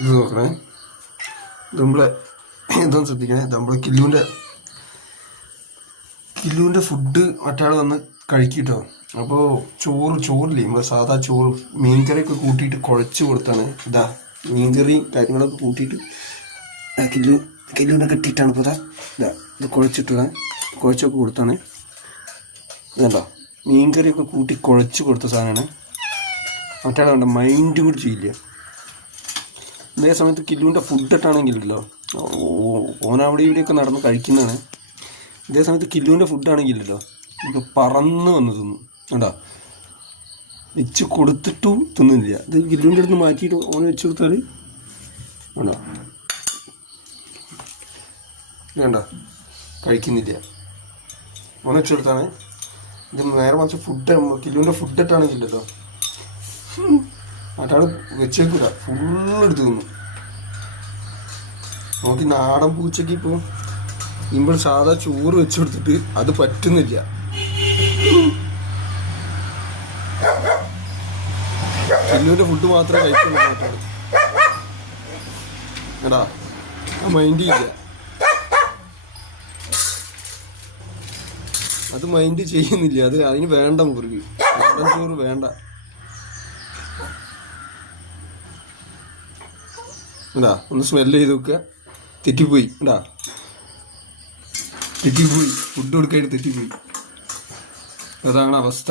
ഇത് നോക്കണേ, ഇത് നമ്മളെ ഇതൊന്ന് ശ്രദ്ധിക്കണേ. ഇത് നമ്മളെ കില്ലുവിൻ്റെ ഫുഡ് മറ്റാൾ വന്ന് കഴിക്കിട്ടോ. അപ്പോൾ ചോറില്ലേ, നമ്മളെ സാധാ ചോറ് മീൻകറിയൊക്കെ കൂട്ടിയിട്ട് കുഴച്ച് കൊടുത്താണ്. ഇതാ മീൻകറിയും കാര്യങ്ങളൊക്കെ കൂട്ടിയിട്ട് കില്ലുവിനെ കെട്ടിയിട്ടാണ് ഇപ്പോൾ ഇതാ ഇത് കുഴച്ചൊക്കെ കൊടുത്താണ്. ഇതല്ലോ മീൻകറിയൊക്കെ കൂട്ടി കുഴച്ച് കൊടുത്ത സാധനമാണ്. മറ്റാളെ വേണ്ട മൈൻഡ് കൂടി ചെയ്യില്ല. അതേ സമയത്ത് കില്ലുവിൻ്റെ ഫുഡിട്ടാണെങ്കിലല്ലോ ഓനവിടെ ഇവിടെയൊക്കെ നടന്ന് കഴിക്കുന്നതാണ്. ഇതേ സമയത്ത് കില്ലുവിൻ്റെ ഫുഡാണെങ്കിലല്ലോ ഇപ്പോൾ പറന്ന് വന്ന് തിന്നും. കേട്ടോ, വെച്ച് കൊടുത്തിട്ടും തിന്നില്ല. ഇത് കില്ലുവിൻ്റെ അടുത്ത് മാറ്റിയിട്ട് ഓന് വെച്ച് കൊടുത്താൽ വേണ്ട വേണ്ട കഴിക്കുന്നില്ല. ഓനെ വെച്ച് കൊടുത്താണ്. ഇത് നേരെ മറിച്ച് കില്ലുവിൻ്റെ ഫുഡിട്ടാണെങ്കിലല്ലോ മറ്റാൾ വെച്ചേക്കൂല, ഫുള്ളെടുത്ത് തിന്നു. നമുക്ക് നാടൻ പൂച്ചയ്ക്ക് ഇപ്പോൾ ഇപ്പോൾ സാധാ ചോറ് വെച്ച് കൊടുത്തിട്ട് അത് പറ്റുന്നില്ല. കില്ലുവിൻ്റെ ഫുഡ് മാത്രമേ കഴിക്കുള്ളൂ മറ്റാൾ. എടാ ആ മൈൻഡ് ഇല്ല, അത് മൈൻഡ് ചെയ്യുന്നില്ല. അതിന് വേണ്ട, മുറുകി നാടൻ ചോറ് വേണ്ട. എന്താ ഒന്ന് സ്മെല്ല് ചെയ്ത് നോക്കുക. തെറ്റിപ്പോയി, ഫുഡ് കൊടുക്കായിട്ട് തെറ്റിപ്പോയി. അതാണ് അവസ്ഥ.